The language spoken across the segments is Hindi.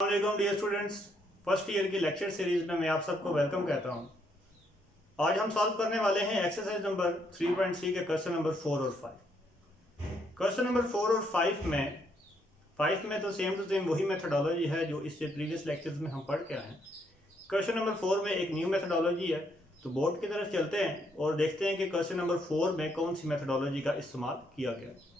अस्सलाम डियर स्टूडेंट्स, फर्स्ट ईयर की लेक्चर सीरीज में मैं आप सबको वेलकम कहता हूं। आज हम सॉल्व करने वाले हैं एक्सरसाइज नंबर 3.3 के क्वेश्चन नंबर 4 और 5। क्वेश्चन नंबर 4 और 5 में तो सेम टू सेम वही मेथडोलॉजी है जो इससे प्रीवियस लेक्चर्स में हम पढ़ के आए हैं। क्वेश्चन नंबर 4 में एक न्यू मेथडोलॉजी है, तो बोर्ड की तरफ चलते हैं और देखते हैं कि क्वेश्चन नंबर 4 में कौन सी मेथडोलॉजी का इस्तेमाल किया गया है।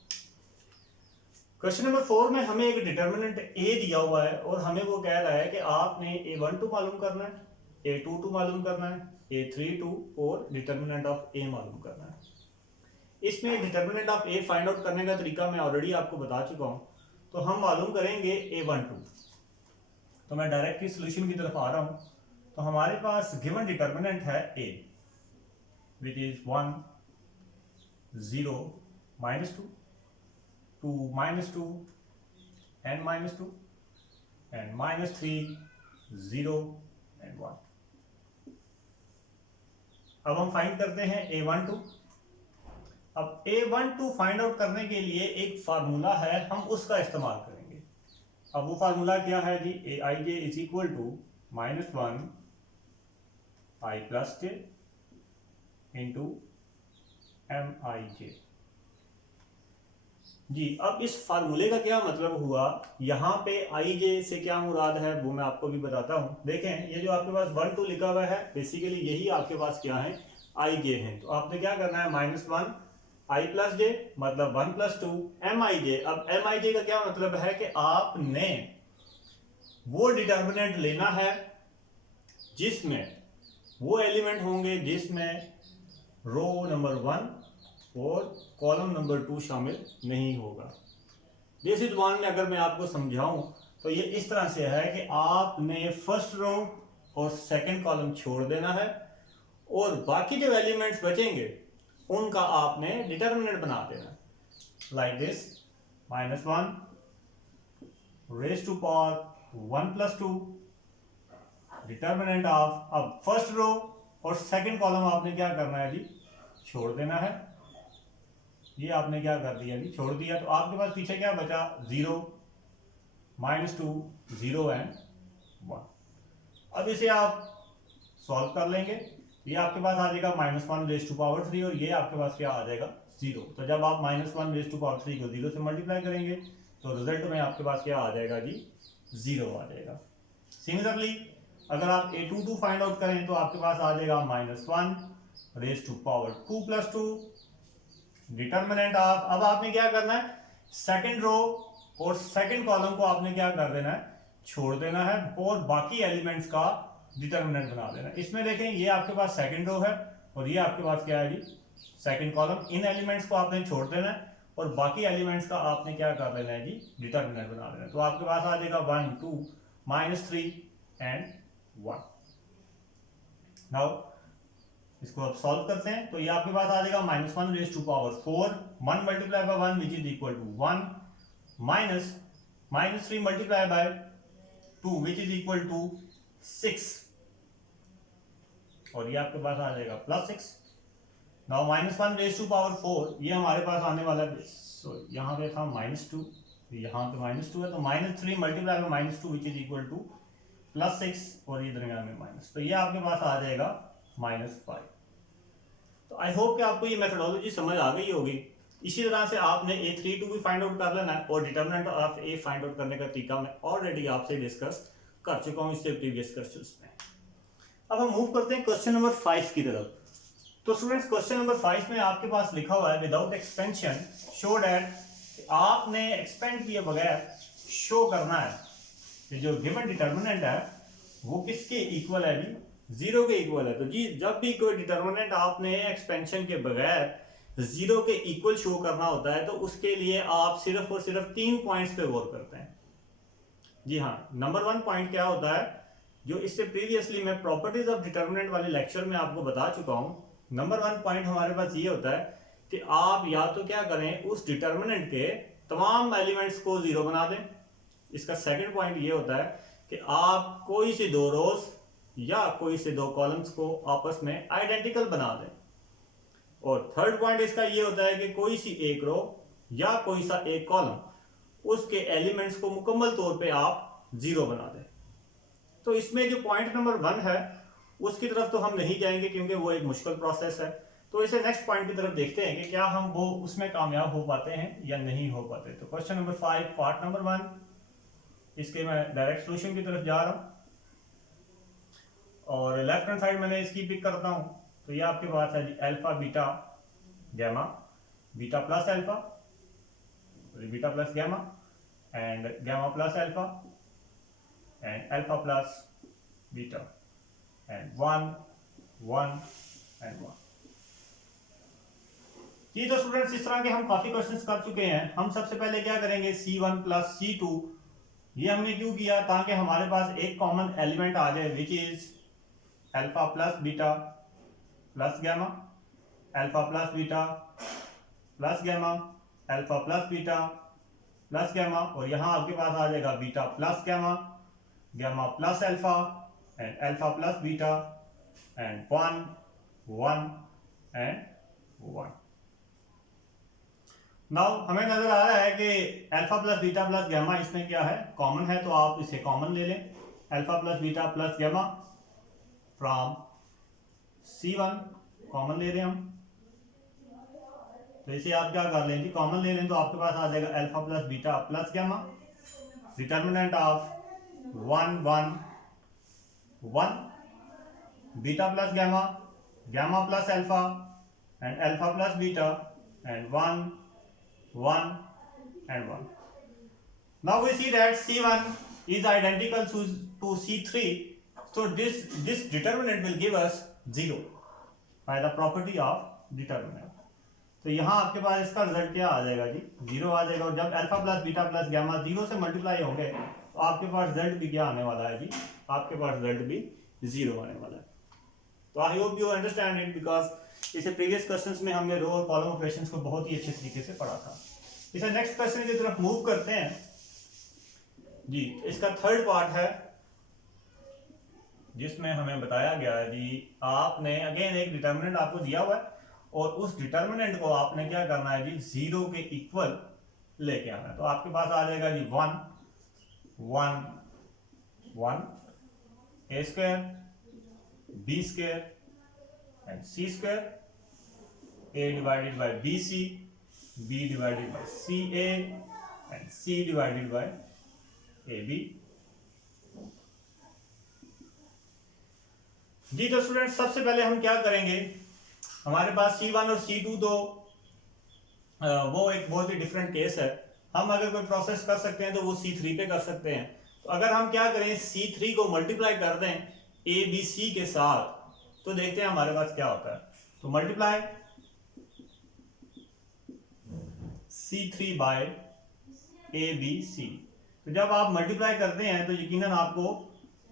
क्वेश्चन नंबर 4 में हमें एक डिटर्मिनेंट ए दिया हुआ है और हमें वो कह रहा है कि आपने A12 मालूम करना है, A22 मालूम करना है, A32 और डिटर्मिनेंट ऑफ ए मालूम करना है। इसमें determinant of A find out करने का तरीका मैं ऑलरेडी आपको बता चुका हूं, तो हम मालूम करेंगे A12। तो मैं डायरेक्टली सोल्यूशन की तरफ आ रहा हूं। तो हमारे पास गिवन डिटर्मिनेंट है A which is 1 0 -2 2 -2 and -2 and -3 0 and 1। अब हम फाइंड करते हैं A12। अब A12 फाइंड आउट करने के लिए एक फार्मूला है, हम उसका इस्तेमाल करेंगे। अब वो फार्मूला क्या है जी? Aij is equal to -1 i plus j into Mij जी। अब इस फार्मूले का क्या मतलब हुआ, यहाँ पे आई जे से क्या मुराद है वो मैं आपको भी बताता हूँ। देखें, ये जो आपके पास 1 2 लिखा हुआ है, बेसिकली यही आपके पास क्या है, आई जे है। तो आपने क्या करना है, -1 आई प्लस जे मतलब 1 + 2 एम आई जे। अब एम आई जे का क्या मतलब है कि आपने वो डिटर्मिनेंट लेना है जिसमें वो एलिमेंट होंगे जिसमें रो नंबर 1 और कॉलम नंबर 2 शामिल नहीं होगा। जैसे जुबान में अगर मैं आपको समझाऊं तो ये इस तरह से है कि आपने फर्स्ट रो और सेकंड कॉलम छोड़ देना है और बाकी जो एलिमेंट्स बचेंगे उनका आपने डिटर्मिनेंट बना देना है, like this -1 raise to power 1 + 2 determinant of. अब फर्स्ट रो और सेकंड कॉलम आपने क्या करना है जी, छोड़ देना है। ये आपने क्या कर दिया जी, छोड़ दिया। तो आपके पास पीछे क्या बचा, 0 -2 0 and 1। अब इसे आप सॉल्व कर लेंगे, ये आपके पास आ जाएगा -1 रेज़ टू पावर 3 और ये आपके पास क्या आ जाएगा, 0। तो जब आप -1 रेज़ टू पावर 3 को 0 से मल्टीप्लाई करेंगे तो रिजल्ट में आपके पास क्या आ जाएगा जी, 0 आ जाएगा। सिमिलरली अगर आप A22 फाइंड आउट करें तो आपके पास आ जाएगा -1 raise to power 2 + 2 determinant of. अब आपने क्या करना है, सेकंड रो और सेकंड कॉलम को आपने क्या कर देना है, छोड़ देना है और बाकी एलिमेंट्स का डिटर्मिनेंट बना देना है। इसमें देखें, ये आपके पास सेकंड रो है और ये आपके पास क्या है जी, सेकंड कॉलम। इन एलिमेंट्स को आपने छोड़ देना है और बाकी एलिमेंट्स का आपने क्या कर देना है जी, डिटर्मिनेंट बना देना है। तो आपके पास आ जाएगा 1 2 -3 and 1। नाउ इसको आप सॉल्व करते हैं तो ये आपके पास आ जाएगा -1 raise to power 4 1 multiply by 1 which is equal to 1 minus -3 multiply by 2 which is equal to 6 और ये आपके पास आ जाएगा +6। नाउ -1 रेज़ टू पावर 4 ये हमारे पास आने वाला है, यहाँ पे था -2, यहाँ पे -2 है, तो -3 multiply by -2 which is equal to +6 और ये दरमियान में माइनस, तो ये आपके पास आ जाएगा -5। तो आई होप कि आपको ये मेथडोलॉजी समझ आ गई होगी। इसी तरह से आपने A32 भी फाइंड आउट कर लेना है और determinant of A find out करने का तरीका मैं ऑलरेडी आपसे डिस्कस कर चुका हूं इससे प्रीवियस क्वेश्चंस में। अब हम मूव करते हैं क्वेश्चन नंबर 5 की तरफ। तो स्टूडेंट्स, क्वेश्चन नंबर 5 में आपके पास लिखा हुआ है विदाउट एक्सपेंशन शो दैट। आपने एक्सपेंड किए बगैर शो करना है कि जो गिवन डिटर्मिनेंट है वो किसके इक्वल है जी, 0 के इक्वल है। तो जी जब भी कोई डिटर्मिनेंट आपने एक्सपेंशन के बगैर 0 के इक्वल शो करना होता है तो उसके लिए आप सिर्फ और सिर्फ 3 पॉइंट्स पे गौर करते हैं। जी हाँ, नंबर 1 पॉइंट क्या होता है, जो इससे प्रीवियसली मैं प्रॉपर्टीज ऑफ डिटर्मिनेंट वाले लेक्चर में आपको बता चुका हूं। नंबर 1 पॉइंट हमारे पास ये होता है कि आप या तो क्या करें, उस डिटर्मिनेंट के तमाम एलिमेंट्स को 0 बना दें। इसका सेकेंड पॉइंट ये होता है कि आप कोई सी 2 रोज या कोई से 2 कॉलम्स को आपस में आइडेंटिकल बना दें। और थर्ड पॉइंट इसका ये होता है कि कोई सी एक रो या कोई सा एक कॉलम उसके एलिमेंट्स को मुकम्मल तौर पे आप 0 बना दें। तो इसमें जो पॉइंट नंबर 1 है उसकी तरफ तो हम नहीं जाएंगे क्योंकि वो एक मुश्किल प्रोसेस है। तो इसे नेक्स्ट पॉइंट की तरफ देखते हैं कि क्या हम वो उसमें कामयाब हो पाते हैं या नहीं हो पाते। तो क्वेश्चन नंबर 5 पार्ट नंबर 1, इसके मैं डायरेक्ट सोल्यूशन की तरफ जा रहा हूँ और लेफ्ट हैंड साइड मैंने इसकी पिक करता हूँ। तो ये आपके पास है जी alpha beta gamma, beta plus alpha, beta plus gamma and gamma plus alpha and alpha plus beta and 1 1 and 1। ये तो स्टूडेंट्स इस तरह के हम काफी क्वेश्चंस कर चुके हैं। हम सबसे पहले क्या करेंगे, C1 प्लस C2, ये हमने क्यों किया, ताकि हमारे पास एक कॉमन एलिमेंट आ जाए which is alpha plus beta plus gamma, alpha plus beta plus gamma, alpha plus beta plus gamma, और यहां आपके पास आ जाएगा beta plus gamma, gamma plus alpha and alpha plus beta and 1 1 and 1। Now हमें नजर आ रहा है कि alpha plus beta plus gamma इसमें क्या है, कॉमन है, तो आप इसे कॉमन ले लें। Alpha plus beta plus gamma from C1 common ले रहे हैं हम। तो इसे आप क्या कर लें जी, कॉमन ले लें, तो आपके पास आ जाएगा alpha plus beta plus gamma, determinant of 1 1 1, beta plus gamma, gamma plus alpha and alpha plus beta and 1 1 and 1. Now we see that C1 is identical to C3, so this determinant will give us 0 by the property of determinant. तो यहाँ आपके पास इसका रिजल्ट क्या आ जाएगा जी, 0 आ जाएगा। और जब alpha plus beta plus gamma 0 से मल्टीप्लाई होंगे तो आपके पास रिजल्ट भी क्या आने वाला है जी, आपके पास रिजल्ट भी 0 आने वाला है। तो I hope you understand it, because इसे प्रीवियस क्वेश्चंस में हमने रो और कॉलम ऑपरेशंस को बहुत ही अच्छे तरीके से पढ़ा था। इसे नेक्स्ट क्वेश्चन की तरफ मूव करते हैं जी। इसका थर्ड पार्ट है जिसमें हमें बताया गया है जी, आपने अगेन एक डिटर्मिनेंट आपको दिया हुआ है और उस डिटर्मिनेंट को आपने क्या करना है जी, 0 के इक्वल लेके आना है। तो आपके पास आ जाएगा जी 1 1 1 a square b square and c square, a divided by bc, b divided by ca and c divided by ab। जी तो स्टूडेंट सबसे पहले हम क्या करेंगे, हमारे पास C1 और C2 तो वो एक बहुत ही डिफरेंट केस है। हम अगर कोई प्रोसेस कर सकते हैं तो वो C3 पे कर सकते हैं। तो अगर हम क्या करें, C3 को मल्टीप्लाई कर दें ABC के साथ, तो देखते हैं हमारे पास क्या होता है। तो मल्टीप्लाई C3 बाय ABC। तो जब आप मल्टीप्लाई करते हैं तो यकीनन आपको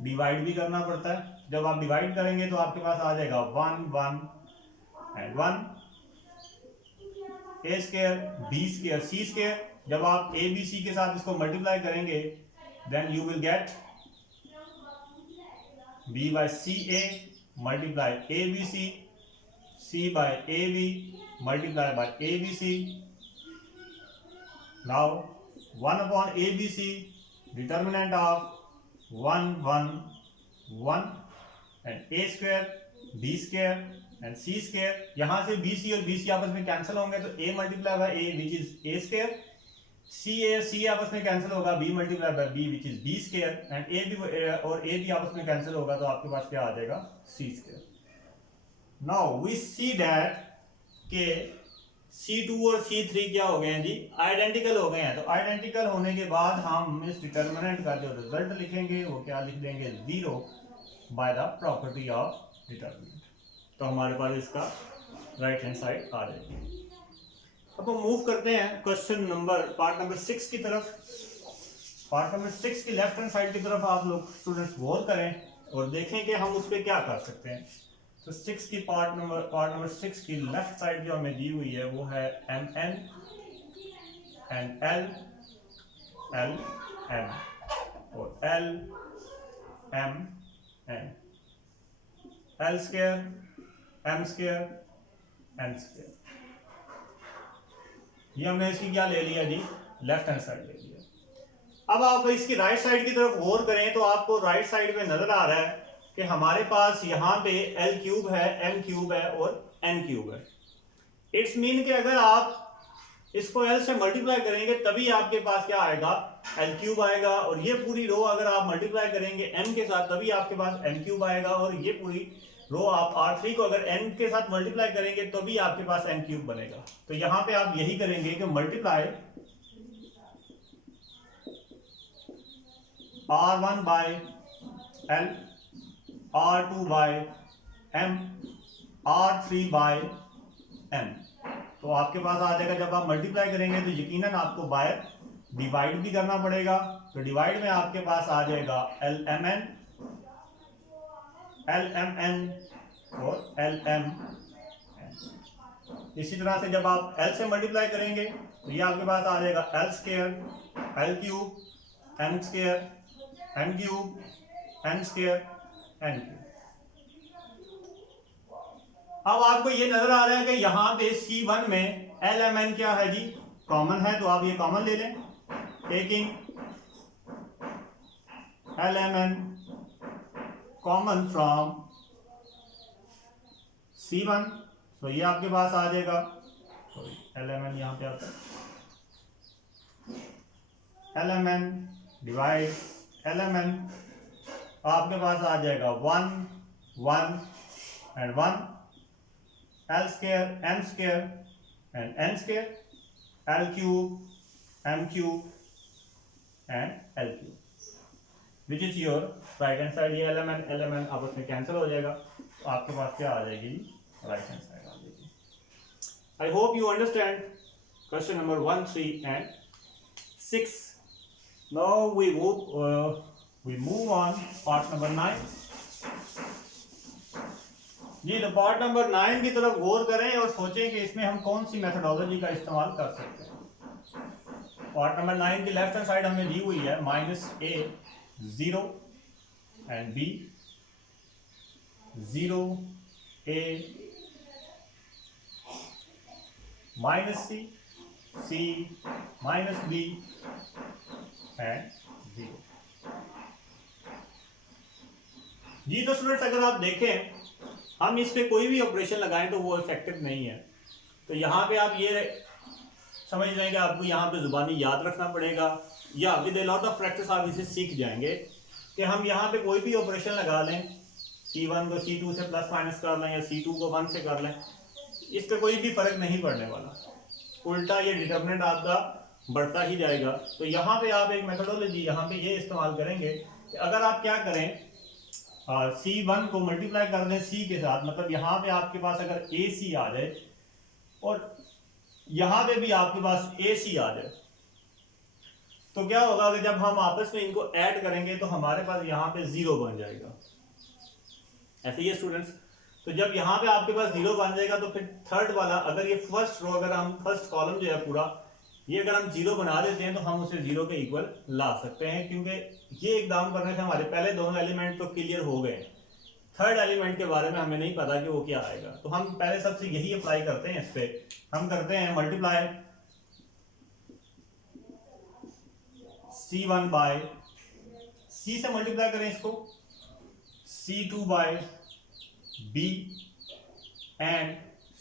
डिवाइड भी करना पड़ता है। जब आप डिवाइड करेंगे तो आपके पास आ जाएगा 1 1 and 1, a square b square c square. जब आप ABC के साथ इसको मल्टीप्लाई करेंगे then you will get b by CA multiply ABC, c by AB multiply by ABC। Now 1 upon ABC, determinant of 1 1 1 and a square b square and c square। यहां से BC और BC आपस में कैंसिल होंगे तो a multiply by a which is a square, C आपस में कैंसिल होगा b multiply by b which is b square and a भी और a भी आपस में कैंसिल होगा तो आपके पास क्या आ जाएगा c square. Now we see that के C2 और C3 क्या हो गए हैं जी, आइडेंटिकल हो गए हैं। तो आइडेंटिकल होने के बाद हम इस डिटर्मिनेंट का जो रिजल्ट लिखेंगे वो क्या लिख देंगे, 0 by the property of determinant. तो हमारे पास इसका राइट हैंड साइड आ जाएगी। अब हम मूव करते हैं क्वेश्चन नंबर पार्ट नंबर 6 की तरफ। पार्ट नंबर 6 की लेफ्ट हैंड साइड की तरफ आप लोग स्टूडेंट्स गौर करें और देखें कि हम उस पर क्या कर सकते हैं। तो 6 की पार्ट नंबर 6 की लेफ्ट साइड जो हमें दी हुई है वो है MN and L L M और L M N, L square M square N square. ये हमने इसकी क्या ले लिया जी, लेफ्ट हैंड साइड ले लिया। अब आप इसकी राइट साइड की तरफ गौर करें तो आपको राइट साइड में नजर आ रहा है कि हमारे पास यहाँ पे L क्यूब है, M क्यूब है और N क्यूब है। इट्स मीन कि अगर आप इसको L से मल्टीप्लाई करेंगे तभी आपके पास क्या आएगा, L क्यूब आएगा। और ये पूरी रो अगर आप मल्टीप्लाई करेंगे M के साथ तभी आपके पास M क्यूब आएगा। और ये पूरी रो आप R3 को अगर N के साथ मल्टीप्लाई करेंगे तो भी आपके पास M क्यूब बनेगा। तो यहाँ पे आप यही करेंगे कि multiply R1 by L, R2 by M, R3 by M। तो आपके पास आ जाएगा, जब आप मल्टीप्लाई करेंगे तो यकीनन आपको बाय डिवाइड भी करना पड़ेगा। तो डिवाइड में आपके पास आ जाएगा LMN, LMN और LMN। इसी तरह से जब आप L से मल्टीप्लाई करेंगे तो ये आपके पास आ जाएगा L square, L cube, M square, M cube, N square, N cube. अब आपको ये नजर आ रहा है कि यहाँ पे C1 में LMN क्या है जी, कॉमन है। तो आप ये कॉमन ले लें, taking LMN common from C1। तो ये आपके पास आ जाएगा, सॉरी LMN यहाँ पे आता है, LMN डिवाइड LMN, आपके पास आ जाएगा 1 1 and 1, L square, M square and N square, L cube, M cube and L cube, which is your right hand side। ये LMN आपस में कैंसिल हो जाएगा, तो आपके पास क्या आ जाएगी, राइट हैंड साइड आ जाएगी। I hope you understand question number 1, 3 and 6. Now we move on part number 9 जी। तो पार्ट नंबर 9 की तरफ गौर करें और सोचें कि इसमें हम कौन सी मेथोडोलॉजी का इस्तेमाल कर सकते हैं। पार्ट नंबर 9 की लेफ्ट हैंड साइड हमें दी हुई है -a 0 and b 0 a -c c -b and 0 जी। तो स्टूडेंट्स अगर आप देखें हम इस पे कोई भी ऑपरेशन लगाएं तो वो इफेक्टिव नहीं है। तो यहाँ पे आप ये समझ लें कि आपको यहाँ पे जुबानी याद रखना पड़ेगा, या with a lot of practice आप इसे सीख जाएंगे कि हम यहाँ पे कोई भी ऑपरेशन लगा लें, C1 को C2 से प्लस माइनस कर लें या C2 को 1 से कर लें, इसका कोई भी फर्क नहीं पड़ने वाला, उल्टा ये डिटर्मिनेंट आपका बढ़ता ही जाएगा। तो यहाँ पे आप एक मेथोडोलॉजी यहाँ पे ये इस्तेमाल करेंगे कि अगर आप क्या करें, C1 को मल्टीप्लाई कर दें C के साथ, मतलब यहाँ पे आपके पास अगर AC आ जाए और यहाँ पे भी आपके पास AC आ जाए, तो क्या होगा कि जब हम आपस में इनको ऐड करेंगे तो हमारे पास यहाँ पे 0 बन जाएगा। ऐसे ही स्टूडेंट्स, तो जब यहाँ पे आपके पास 0 बन जाएगा तो फिर थर्ड वाला, अगर ये फर्स्ट रो, अगर हम फर्स्ट कॉलम जो है पूरा ये अगर हम 0 बना देते हैं तो हम उसे 0 के इक्वल ला सकते हैं, क्योंकि ये एग्जाम करने से हमारे पहले दोनों एलिमेंट तो क्लियर हो गए, थर्ड एलिमेंट के बारे में हमें नहीं पता कि वो क्या आएगा। तो हम पहले सबसे यही अप्लाई करते हैं, इस पे हम करते हैं मल्टीप्लाई C1 बाय C से मल्टीप्लाई करें इसको, C2 by B and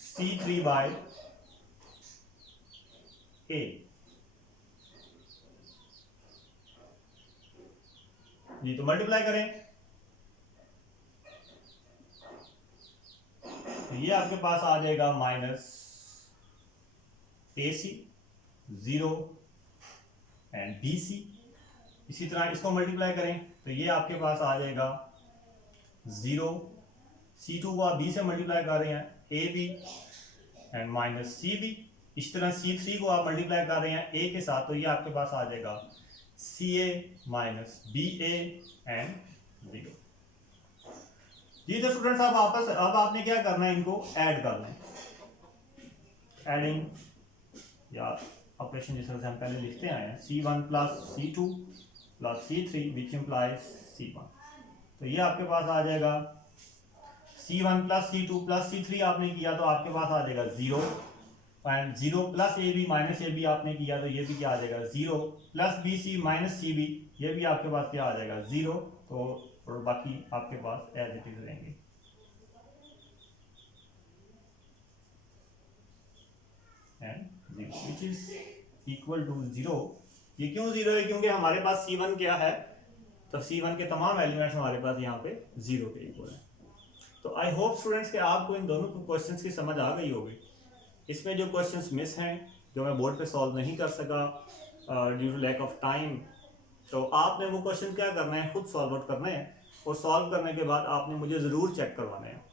C3 by A। जी तो मल्टीप्लाई करें तो ये आपके पास आ जाएगा -AC 0 एंड BC। इसी तरह इसको मल्टीप्लाई करें तो ये आपके पास आ जाएगा 0, C2 को आप B से मल्टीप्लाई कर रहे हैं AB एंड -CB। इस तरह C3 को आप मल्टीप्लाई कर रहे हैं A के साथ, तो ये आपके पास आ जाएगा CA -BA एंड 0। जी तो स्टूडेंट्स अब आपने क्या करना है, इनको ऐड करना है, एडिंग या ऑपरेशन जिस तरह से हम पहले लिखते आए हैं, C1 plus C2 plus C3 which implies C1। तो ये आपके पास आ जाएगा C1 plus C2 plus C3 आपने किया तो आपके पास आ जाएगा 0 and 0 plus A B minus A B आपने किया तो ये भी क्या आ जाएगा 0 plus B C minus C B, ये भी आपके पास क्या आ जाएगा 0। तो और बाकी आपके पास एज इट इज रहेंगे। And which is equal to 0। ये क्यों 0 है? क्योंकि हमारे पास C1 क्या है, तो C1 के तमाम एलिमेंट्स हमारे पास यहाँ पे 0 के इक्वल है। तो आई होप स्टूडेंट्स कि आपको इन दोनों क्वेश्चंस की समझ आ गई होगी। इसमें जो क्वेश्चंस मिस हैं, जो मैं बोर्ड पे सॉल्व नहीं कर सका due to lack of time, तो आपने वो क्वेश्चन क्या करना है, खुद सॉल्व आउट करने हैं और सॉल्व करने के बाद आपने मुझे ज़रूर चेक करवाना है।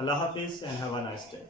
अल्लाह हाफिज़ and have a nice day.